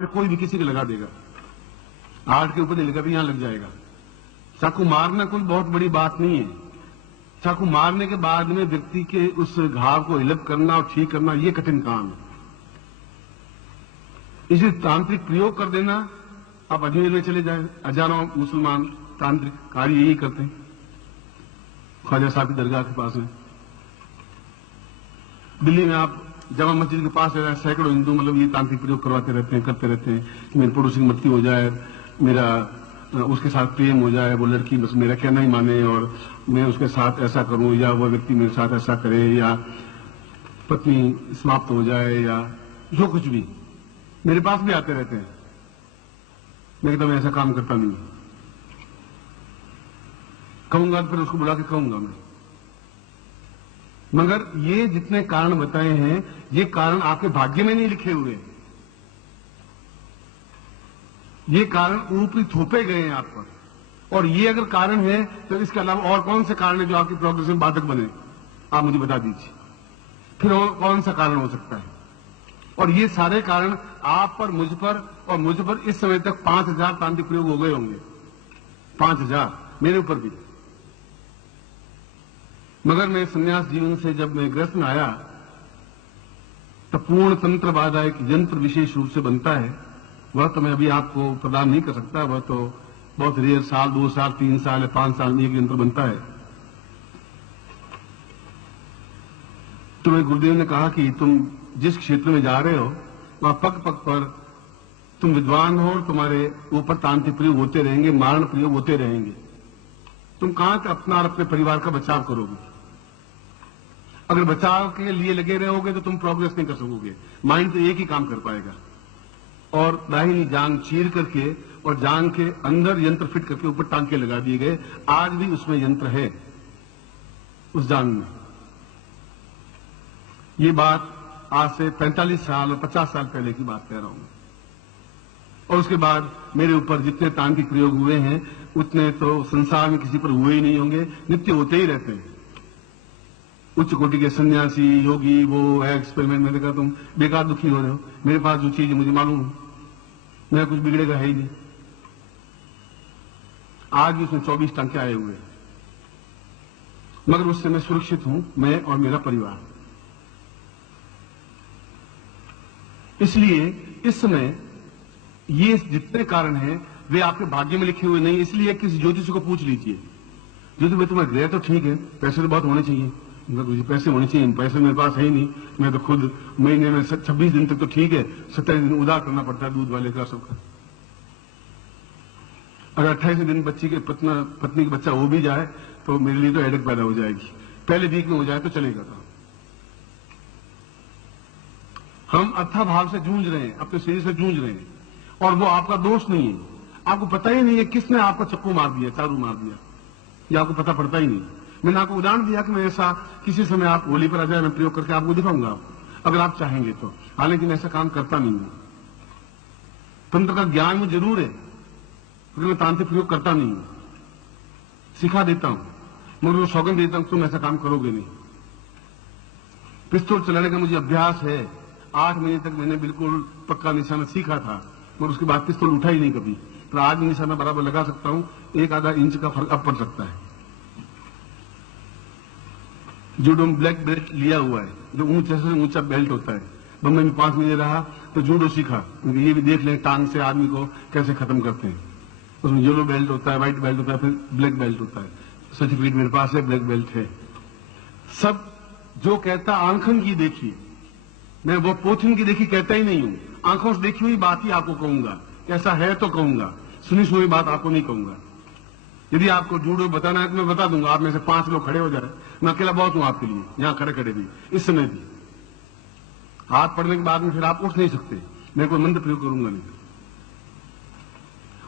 कोई भी किसी को लगा देगा, आर्ट के ऊपर नहीं लगा भी यहां लग जाएगा। चाकू मारना कोई बहुत बड़ी बात नहीं है। चाकू मारने के बाद में व्यक्ति के उस घाव को इलप करना और ठीक करना यह कठिन काम है। इसे तांत्रिक प्रयोग कर देना। आप अजमेर में चले जाए, हजारों मुसलमान तांत्रिक कार्य यही करते हैं। ख्वाजा साहब की दरगाह के पास में, दिल्ली में आप जामा मस्जिद के पास सैकड़ों हिंदू मतलब ये तांत्रिक प्रयोग करवाते रहते हैं, करते रहते हैं कि मेरे पड़ोसी की मृत्यु हो जाए, मेरा उसके साथ प्रेम हो जाए, वो लड़की बस मेरा कहना ही माने और मैं उसके साथ ऐसा करूं, या वो व्यक्ति मेरे साथ ऐसा करे, या पत्नी समाप्त हो जाए, या जो कुछ भी मेरे पास भी आते रहते हैं। मैं कहता मैं ऐसा काम करता नहीं, कहूंगा तो फिर उसको बुला के कहूंगा मैं। मगर ये जितने कारण बताए हैं, ये कारण आपके भाग्य में नहीं लिखे हुए, ये कारण ऊपरी थोपे गए हैं आप पर। और ये अगर कारण है तो इसके अलावा और कौन से कारण है जो आपकी प्रोग्रेस में बाधक बने, आप मुझे बता दीजिए। फिर और कौन सा कारण हो सकता है? और ये सारे कारण आप पर, मुझ पर और मुझ पर इस समय तक 5000 तांत्रिक प्रयोग हो गए होंगे, 5000 मेरे ऊपर भी। मगर मैं संन्यास जीवन से जब मैं गृहस्थ में आया तब पूर्ण तंत्र बाधा एक यंत्र विशेष रूप से बनता है। वह तो मैं अभी आपको प्रदान नहीं कर सकता, वह तो बहुत रेयर, साल 2 साल 3 साल या 5 साल में एक यंत्र बनता है। तो मैं गुरुदेव ने कहा कि तुम जिस क्षेत्र में जा रहे हो वहां पग पग पर तुम विद्वान हो और तुम्हारे ऊपर तांत्रिक प्रयोग होते रहेंगे, मारण प्रयोग होते रहेंगे। तुम कहां तक अपना और अपने परिवार का बचाव करोगे? अगर बचाव के लिए लगे रहोगे तो तुम प्रोग्रेस नहीं कर सकोगे। माइंड तो एक ही काम कर पाएगा, और दाहिनी जांग चीर करके और जांग के अंदर यंत्र फिट करके ऊपर टांके लगा दिए गए। आज भी उसमें यंत्र है, उस जांग में। ये बात आज से 45 साल और 50 साल पहले की बात कह रहा हूं। और उसके बाद मेरे ऊपर जितने तांत्रिक प्रयोग हुए हैं उतने तो संसार में किसी पर हुए ही नहीं होंगे, नित्य होते ही रहते हैं। उच्च कोटि के सन्यासी, योगी, वो एक्सपेरिमेंट में देखा, तुम बेकार दुखी हो रहे हो। मेरे पास जो चीज है मुझे मालूम है, मेरा कुछ बिगड़ेगा है ही नहीं। आज भी उसमें 24 टांके आए हुए हैं, मगर उससे मैं सुरक्षित हूं, मैं और मेरा परिवार। इसलिए इस समय ये जितने कारण हैं वे आपके भाग्य में लिखे हुए नहीं। इसलिए किसी ज्योतिष को पूछ लीजिए, ज्योतिष भाई तुम्हारे ग्रह तो ठीक है, पैसे तो बहुत होने चाहिए। पैसे होने चाहिए, पैसे मेरे पास है ही नहीं। मैं तो खुद महीने में 26 दिन तक तो ठीक है, 27 दिन उधार करना पड़ता है दूध वाले का, सबका। अगर 28 दिन बच्ची के पत्नी का बच्चा हो भी जाए तो मेरे लिए तो हेडेक पैदा हो जाएगी। पहले वीक में हो जाए तो चलेगा। तो हम अथा भाव से जूझ रहे हैं, अपने शरीर से जूझ रहे हैं, और वो आपका दोष नहीं है। आपको पता ही नहीं है किसने आपको चक्कू मार दिया, चारू मार दिया, ये आपको पता पड़ता ही नहीं। मैंने आपको उदाहरण दिया कि मैं ऐसा किसी समय आप होली पर आ जाए, मैं प्रयोग करके आपको दिखाऊंगा अगर आप चाहेंगे तो। हालांकि मैं ऐसा काम करता नहीं हूं। तंत्र का ज्ञान मुझे जरूर है, लेकिन मैं तांत्रिक प्रयोग करता नहीं हूं। सिखा देता हूं, मगर वो सौगंध देता हूं तुम ऐसा काम करोगे नहीं। पिस्तौल चलाने का मुझे अभ्यास है, 8 महीने तक मैंने बिल्कुल पक्का निशाना सीखा था, मगर उसके बाद पिस्तौल उठा ही नहीं कभी। तो आज निशाना बराबर लगा सकता हूं, 1-आधा इंच का फर्क अब पड़ सकता है। जूडो में ब्लैक बेल्ट लिया हुआ है, जो ऊंचे से ऊंचा बेल्ट होता है। बम्बई में 5 महीने रहा तो जूडो सीखा, क्योंकि ये भी देख लें टांग से आदमी को कैसे खत्म करते हैं। उसमें येलो बेल्ट होता है, व्हाइट बेल्ट होता है, फिर ब्लैक बेल्ट होता है। सर्टिफिकेट मेरे पास है, ब्लैक बेल्ट है। सब जो कहता आंखन की देखी, मैं वो पोथन की देखी कहता ही नहीं हूं। आंखों से देखी हुई बात ही आपको कहूंगा, ऐसा है तो कहूंगा, सुनी सुनी बात आपको नहीं कहूंगा। यदि आपको जूडो बताना है तो मैं बता दूंगा, आप में से 5 लोग खड़े हो जाए, मैं अकेला बहुत हूं आपके लिए, यहां खड़े खड़े भी, इस समय भी। हाथ पड़ने के बाद में फिर आप उठ नहीं सकते, मैं कोई मंत्र प्रयोग करूंगा नहीं,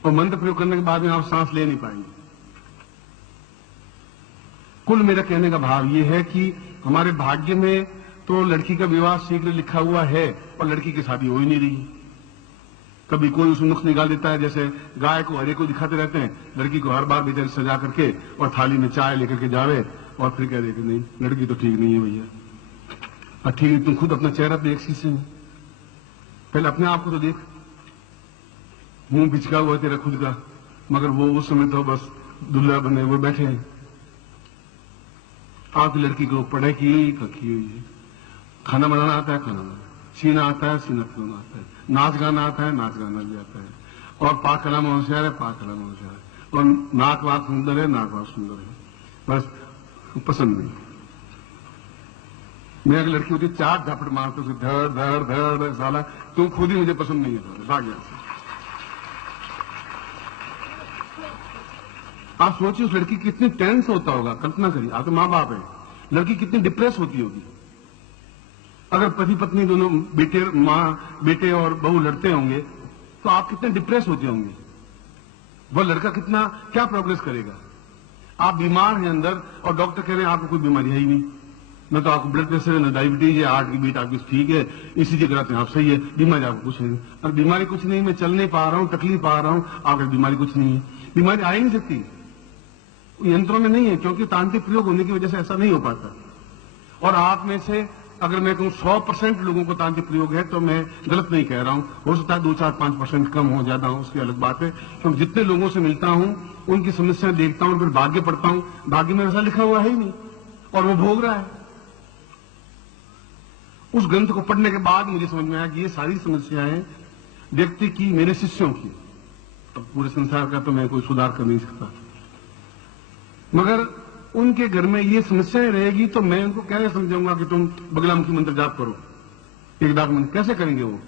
और मंत्र प्रयोग करने के बाद में आप सांस ले नहीं पाएंगे। कुल मेरा कहने का भाव यह है कि हमारे भाग्य में तो लड़की का विवाह शीघ्र लिखा हुआ है, और लड़की की शादी हो ही नहीं रही। कभी कोई उसमें नुक्स निकाल देता है, जैसे गाय को हरे को दिखाते रहते हैं, लड़की को हर बार बेचारी सजा करके और थाली में चाय लेकर के जावे, और फिर कह दे कि नहीं लड़की तो ठीक नहीं है भैया। और ठीक, तुम खुद अपना चेहरा देख शीशे में, पहले अपने आप को तो देख। मुंह बिचका हुआ तेरा खुद का, मगर वो उस समय तो बस दुल्हा बने हुए बैठे हैं। आपकी लड़की को पढ़ाई की हुई है, खाना बनाना आता है, खाना बनाना, सीना आता है, सीना फिरना आता है, नाच गाना आता है, नाच गाना भी आता है, और पाक कलाम होशियार है, पाक कलाम होशियार है, और नाक वाक सुंदर है, नाक वाक सुंदर है, बस पसंद नहीं। मैं अगर लड़की होती 4 झापट मारते उसे, धड़ धड़ धड़, साला तुम खुद ही मुझे पसंद नहीं है, भाग गया। आप सोचिए उस लड़की कितनी टेंस होता होगा, कल्पना करिए, आप तो माँ बाप है, लड़की कितनी डिप्रेस होती होगी। अगर पति पत्नी दोनों बेटे और बहू लड़ते होंगे तो आप कितने डिप्रेस होते होंगे, वह लड़का कितना क्या प्रोग्रेस करेगा। आप बीमार हैं अंदर और डॉक्टर कह रहे हैं आपको कोई बीमारी है ही नहीं, न तो आपको ब्लड प्रेशर है, न डायबिटीज है, हार्ट की बीट आपकी ठीक है, इसी जगह आप सही है, बीमारी आपको कुछ नहीं। और बीमारी कुछ नहीं, मैं चल नहीं पा रहा हूं, तकलीफ आ रहा हूं, आपकी बीमारी कुछ नहीं है, बीमारी आ ही नहीं सकती, यंत्रों में नहीं है, क्योंकि तांत्रिक प्रयोग होने की वजह से ऐसा नहीं हो पाता। और आप में से अगर मैं कहूं 100% लोगों को तांत्रिक प्रयोग है तो मैं गलत नहीं कह रहा हूं, हो सकता है 2-4-5% कम हो, ज्यादा हो, उसकी अलग बात है। क्योंकि जितने लोगों से मिलता हूं उनकी समस्या देखता हूं, फिर भाग्य पढ़ता हूं, भाग्य में ऐसा लिखा हुआ है ही नहीं और वो भोग रहा है। उस ग्रंथ को पढ़ने के बाद मुझे समझ में आया कि ये सारी समस्याएं व्यक्ति की, मेरे शिष्यों की, अब पूरे संसार का तो मैं कोई सुधार कर नहीं सकता, मगर उनके घर में ये समस्याएं रहेगी तो मैं उनको कैसे समझाऊंगा कि तुम बगलामुखी मंत्र जाप करो, एक डाक मंत्र कैसे करेंगे वो।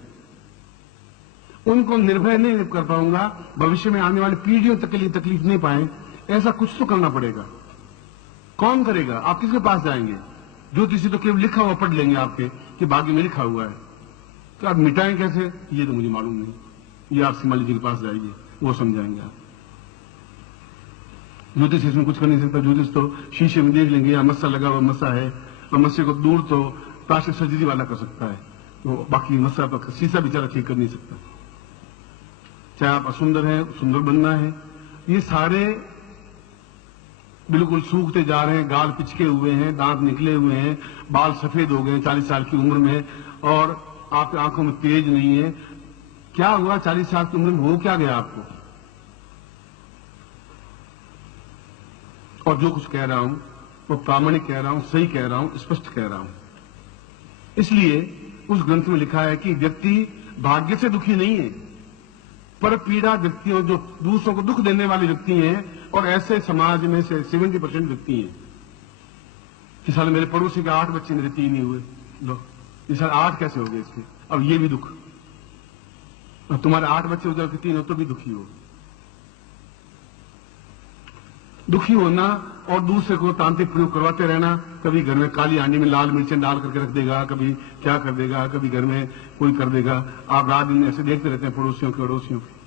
उनको निर्भय नहीं कर पाऊंगा, भविष्य में आने वाली पीढ़ियों तक के लिए तकलीफ नहीं पाए, ऐसा कुछ तो करना पड़ेगा। कौन करेगा, आप किसके पास जाएंगे। ज्योतिषी तो केवल लिखा हुआ पढ़ लेंगे आपके कि भाग्य में लिखा हुआ है, तो आप मिटाएं कैसे ये तो मुझे मालूम नहीं, ये आप सिमाली जी के पास जाइए, वो समझाएंगे आप। ज्योतिष इसमें कुछ कर नहीं सकता, ज्योतिष तो शीशे में देख लेंगे मस्सा लगा हुआ मस्सा है, और मस्से को दूर तो प्लास्टिक सर्जरी वाला कर सकता है, तो बाकी मस्सा तो शीशा बेचारा ठीक कर नहीं सकता। चाहे आप असुंदर हैं, सुंदर बनना है, ये सारे बिल्कुल सूखते जा रहे हैं, गाल पिचके हुए हैं, दांत निकले हुए हैं, बाल सफेद हो गए 40 साल की उम्र में, और आपकी आंखों में तेज नहीं है। क्या हुआ 40 साल की उम्र में, हो क्या गया आपको। और जो कुछ कह रहा हूं वो प्रामाणिक कह रहा हूं, सही कह रहा हूं, स्पष्ट कह रहा हूं। इसलिए उस ग्रंथ में लिखा है कि व्यक्ति भाग्य से दुखी नहीं है, पर पीड़ा व्यक्तियों, जो दूसरों को दुख देने वाले व्यक्ति हैं, और ऐसे समाज में से 70% व्यक्ति हैं कि साले मेरे पड़ोसी के 8 बच्चे, मेरे 3 ही हुए, लो ये साल 8 कैसे हो गए इसके, अब ये भी दुख, और तुम्हारे 8 बच्चे हो जाओ कि 3 हो तो भी दुखी हो। दुखी होना और दूसरे को तांत्रिक प्रयोग करवाते रहना, कभी घर में काली हांडी में लाल मिर्चें डाल करके रख देगा, कभी क्या कर देगा, कभी घर में कोई कर देगा, आप रात दिन ऐसे देखते रहते हैं पड़ोसियों के अड़ोसियों के।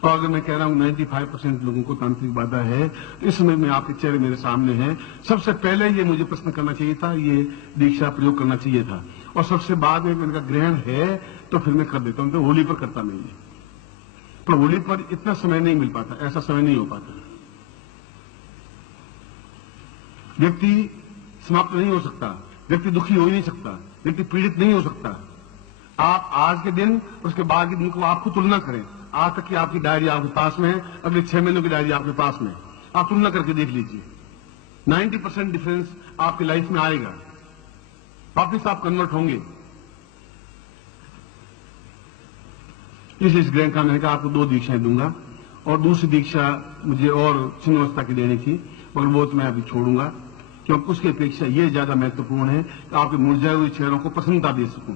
और अगर मैं कह रहा हूं 95% लोगों को तांत्रिक बाधा है, तो इस समय में आपके चेहरे मेरे सामने हैं, सबसे पहले ये मुझे प्रश्न करना चाहिए था, ये दीक्षा प्रयोग करना चाहिए था, और सबसे बाद में इनका ग्रहण है तो फिर मैं कर देता हूं, तो होली पर करता नहीं है, पर होली पर इतना समय नहीं मिल पाता, ऐसा समय नहीं हो पाता। व्यक्ति समाप्त नहीं हो सकता, व्यक्ति दुखी हो ही नहीं सकता, व्यक्ति पीड़ित नहीं हो सकता। आप आज के दिन उसके बाद के दिन को आपको तुलना करें, आज तक की आपकी डायरी आपके पास में है, अगले 6 महीनों की डायरी आपके पास में, आप तुलना करके देख लीजिए, 90% डिफरेंस आपकी लाइफ में आएगा, वापिस आप कन्वर्ट होंगे। इसलिए इस ग्रहण का मैंने कहा आपको 2 दीक्षाएं दूंगा, और दूसरी दीक्षा मुझे और छिन्नवस्था की देनी थी, मगर वो तो मैं अभी छोड़ूंगा, क्योंकि उसकी अपेक्षा ये ज्यादा महत्वपूर्ण है कि आपके मुरझाए हुए चेहरों को प्रसन्नता दे सकूं।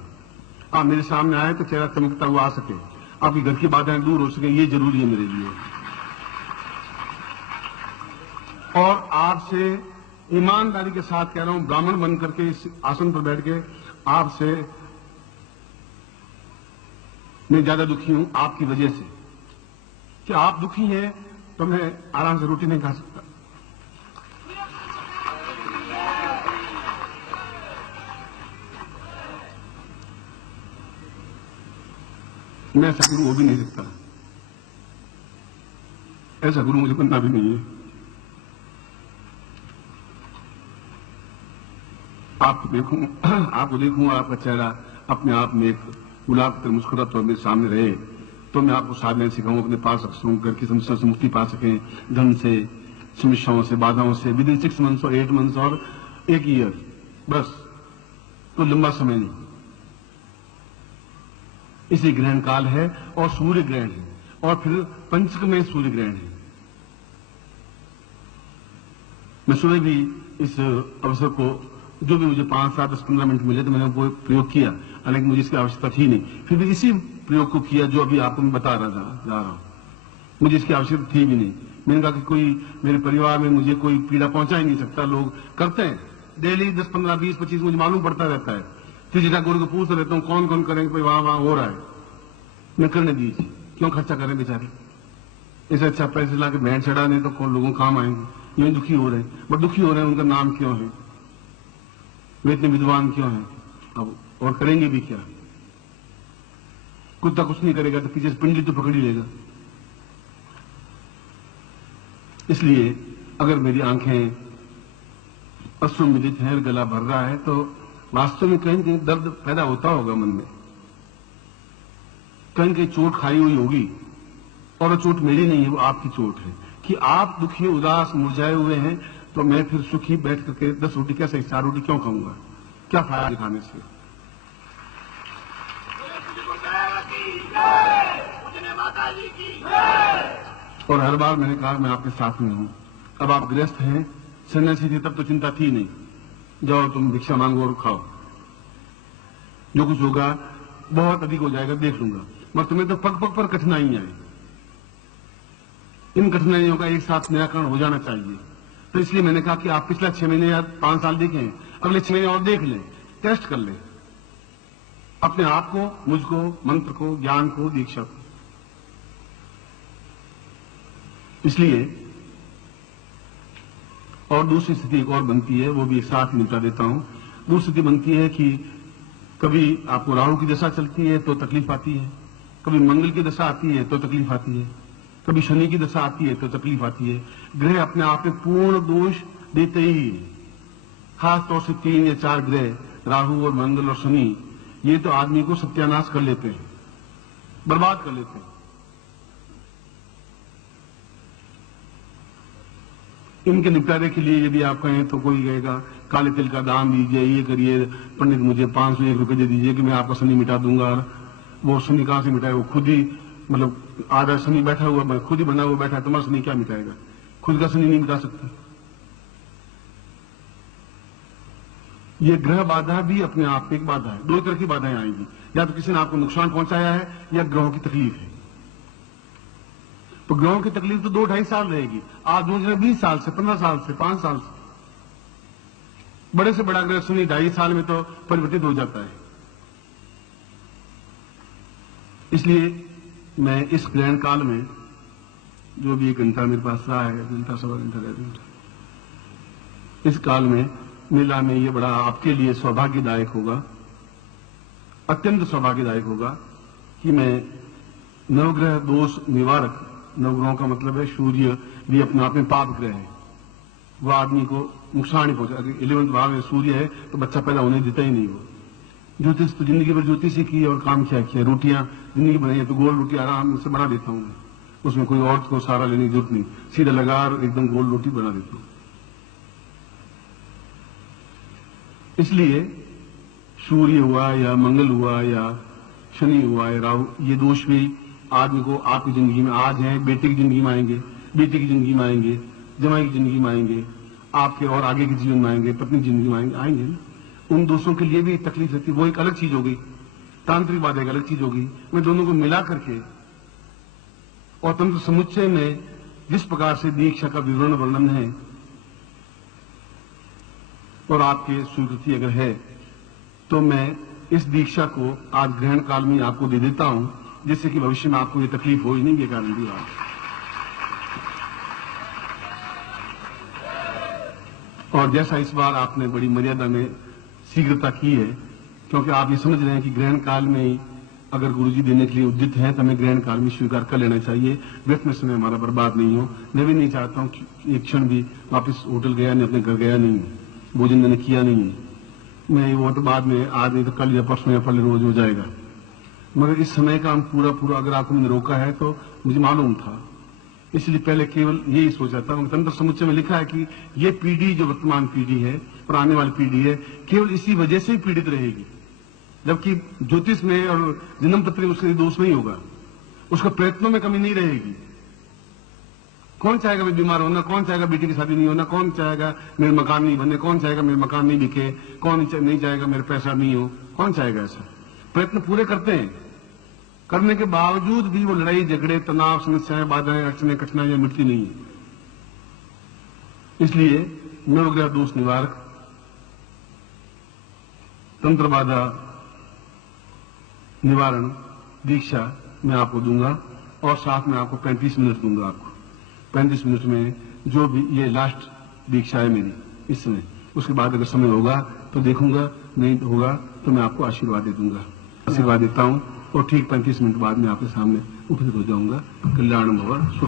आप मेरे सामने आए तो चेहरा चमकता हुआ आ सके, आपकी घर की बाधाएं दूर हो सके, ये जरूरी है मेरे लिए। और आपसे ईमानदारी के साथ कह रहा हूं, ब्राह्मण बन करके इस आसन पर बैठ के आपसे मैं ज्यादा दुखी हूं आपकी वजह से, कि आप दुखी हैं तो मैं आराम से रोटी नहीं खा सकता। मैं ऐसा गुरु हो भी नहीं सकता, ऐसा गुरु मुझे बनना भी नहीं है। आपको देखूंगा, आपका चेहरा अपने आप में एक गुलाब की तरह मुस्कुराते और मेरे सामने रहे, तो मैं आपको साधना सिखाऊं, अपने पास रख सकूं, घर की समस्या से मुक्ति पा सकें, धन से, समस्याओं से, बाधाओं से, विद इन 6 मंथ्स और 8 मंथ्स और 1 ईयर, बस, तो लंबा समय नहीं। इसी ग्रहण काल है और सूर्य ग्रहण है और फिर पंचक में सूर्य ग्रहण है। मैं सुबह भी इस अवसर को, जो भी मुझे 5, 7, 10, 15 मिनट मिले तो मैंने वो प्रयोग किया, हालांकि मुझे इसकी आवश्यकता थी नहीं, फिर भी इसी प्रयोग को किया जो अभी आपको मैं बता रहा जा रहा हूं। मुझे इसकी आवश्यकता थी भी नहीं। मैंने कहा कि कोई मेरे परिवार में मुझे कोई पीड़ा पहुंचा ही नहीं सकता। लोग करते हैं डेली 10, 15, 20, 25, मुझे मालूम पड़ता रहता है। फिर जिला गुरु को पूछता रहता हूँ कौन कौन करेंगे, भाई वहां हो रहा है, मैं करने दीजिए, क्यों खर्चा करें बेचारे, इससे अच्छा पैसे ला के भेंट चढ़ा नहीं तो कौन लोगों काम आएंगे। ये दुखी हो रहे हैं, बट दुखी हो रहे हैं, उनका नाम क्यों है, वे इतने विद्वान क्यों हैं, अब और करेंगे भी क्या। कुत्ता कुछ नहीं करेगा तो पीछे से पिंडली तो पकड़ ही लेगा। इसलिए अगर मेरी आंखें अश्रुमिलित हैं, गला भर रहा है, तो वास्तव में कहीं कहीं दर्द पैदा होता होगा मन में, कहीं कहीं चोट खाई हुई होगी, और वो चोट मेरी नहीं है, वो आपकी चोट है कि आप दुखी, उदास, मुरझाए हुए हैं। तो मैं फिर सुखी बैठ करके 10 रोटी कैसे 4 रोटी क्यों खाऊंगा, क्या फायदा खाने से। और हर बार मैंने कहा मैं आपके साथ में हूं। अब आप गृहस्थ हैं, सन्यासी थे तब तो चिंता थी नहीं, जाओ तुम भिक्षा मांगो और खाओ, जो कुछ होगा बहुत अधिक हो जाएगा देख लूंगा, मगर तुम्हें तो पग पग पर कठिनाइयां हैं। इन कठिनाइयों का एक साथ निराकरण हो जाना चाहिए। तो इसलिए मैंने कहा कि आप पिछला 6 महीने या 5 साल देखें, अगले 6 महीने और देख लें, टेस्ट कर लें अपने आप को, मुझको, मंत्र को, ज्ञान को, दीक्षा को। इसलिए और दूसरी स्थिति एक और बनती है, वो भी एक साथ निपटा देता हूं। दूसरी स्थिति बनती है कि कभी आपको राहु की दशा चलती है तो तकलीफ आती है, कभी मंगल की दशा आती है तो तकलीफ आती है, कभी शनि की दशा आती है तो तकलीफ आती है। ग्रह अपने आप में पूर्ण दोष देते ही, खास तौर से 3 या 4 ग्रह, राहु और मंगल और शनि, ये तो आदमी को सत्यानाश कर लेते हैं, बर्बाद कर लेते हैं। इनके निपटारे के लिए यदि आप कहें तो कोई कहेगा काले तिल का दान दीजिए, ये करिए, पंडित मुझे 501 रुपए दे दीजिए कि मैं आपका शनि मिटा दूंगा। वो शनि कहां से मिटाए, वो खुद ही, मतलब आधा शनि बैठा हुआ, खुद ही बना हुआ बैठा है, तुम्हारा शनि क्या मिटाएगा, खुद का शनि नहीं मिटा सकता। ये ग्रह बाधा भी अपने आप में एक बाधा है। 2 तरह की बाधाएं आएंगी, या तो किसी ने आपको नुकसान पहुंचाया है या ग्रहों की तकलीफ है। तो ग्रहों की तकलीफ तो 2-2.5 साल रहेगी, आज जूझ रहे 20 साल से, 15 साल से, 5 साल से। बड़े से बड़ा ग्रह शनि 2.5 साल में तो परिवर्तित हो जाता है। इसलिए मैं इस ग्रहण काल में जो भी 1 घंटा मेरे पास रहा है, घंटा, सवा घंटा, 1.5 घंटा, इस काल में मेला में ये बड़ा आपके लिए सौभाग्यदायक होगा, अत्यंत सौभाग्यदायक होगा कि मैं नवग्रह दोष निवारक, नवग्रहों का मतलब है सूर्य भी अपने आप में पाप ग्रह है, वह आदमी को नुकसान ही पहुंचा। अगर 11वें भाव में सूर्य है तो बच्चा पैदा होने देता ही नहीं। वो ज्योतिष तो जिंदगी भर ज्योतिष ही की और काम क्या किया, रोटियां जिंदगी बनाई है तो गोल रोटी आराम से बना देता हूं मैं, उसमें कोई औरत को सहारा लेने की जरूरत नहीं, सीधा लगा और एकदम गोल रोटी बना देता हूं। इसलिए सूर्य हुआ या मंगल हुआ या शनि हुआ या राहु, ये दोष भी आदमी को आपकी जिंदगी में आज है, बेटे की जिंदगी में आएंगे, बेटी की जिंदगी में आएंगे, जमाई की जिंदगी में आएंगे, आपके और आगे के जीवन में आएंगे, पत्नी की जिंदगी में आएंगे ना। उन दोषों के लिए भी तकलीफ रहती है, वो एक अलग चीज होगी, तांत्रिक बात एक अलग चीज होगी। मैं दोनों को मिला करके और तंत्र समुच्चय में जिस प्रकार से दीक्षा का विवरण वर्णन है और आपकी स्वीकृति अगर है तो मैं इस दीक्षा को आज ग्रहण काल में आपको दे देता हूं, जिससे कि भविष्य में आपको ये तकलीफ हो ही नहीं, ये गारंटी है। और जैसा इस बार आपने बड़ी मर्यादा में शीघ्रता की है, क्योंकि आप ये समझ रहे हैं कि ग्रहण काल में ही अगर गुरुजी देने के लिए उद्यत हैं तो हमें ग्रहण काल में स्वीकार कर लेना चाहिए, व्यर्थ में समय हमारा बर्बाद नहीं हो। मैं भी नहीं चाहता हूं कि एक क्षण भी वापस होटल गया नहीं, अपने घर गया नहीं, भोजन मैंने किया नहीं है। मैं वो तो बाद में, आज नहीं तो कल या परसों या पहले रोज हो जाएगा। मगर इस समय का हम पूरा अगर आपने रोका है तो मुझे मालूम था, इसलिए पहले केवल यही सोचा था। तंत्र समुच्चय में लिखा है कि ये पीढ़ी जो वर्तमान पीढ़ी है और आने वाली पीढ़ी है केवल इसी वजह से ही पीड़ित रहेगी, जबकि ज्योतिष में और जन्म पत्र में उसका दोष नहीं होगा, उसका प्रयत्नों में कमी नहीं रहेगी। कौन चाहेगा मैं बीमार होना, कौन चाहेगा बेटी की शादी नहीं होना, कौन चाहेगा मेरे मकान नहीं बने, कौन चाहेगा मेरे मकान नहीं बिके, कौन नहीं चाहेगा मेरे पैसा नहीं हो, कौन चाहेगा ऐसा। प्रयत्न पूरे करते हैं, करने के बावजूद भी वो लड़ाई झगड़े तनाव समस्याएं बाधाएं अड़चने कठिनाइयां मिटती नहीं है। इसलिए नवग्रह दोष निवारक तंत्र बाधा निवारण दीक्षा मैं आपको दूंगा और साथ में आपको 35 मिनट दूंगा। आपको 35 मिनट में जो भी ये लास्ट दीक्षा है मेरी इस समय, उसके बाद अगर समय होगा तो देखूंगा, नहीं होगा तो मैं आपको आशीर्वाद दे दूंगा। आशीर्वाद देता हूं और ठीक 35 मिनट बाद में आपके सामने उपस्थित हो जाऊंगा। कल्याण भवन।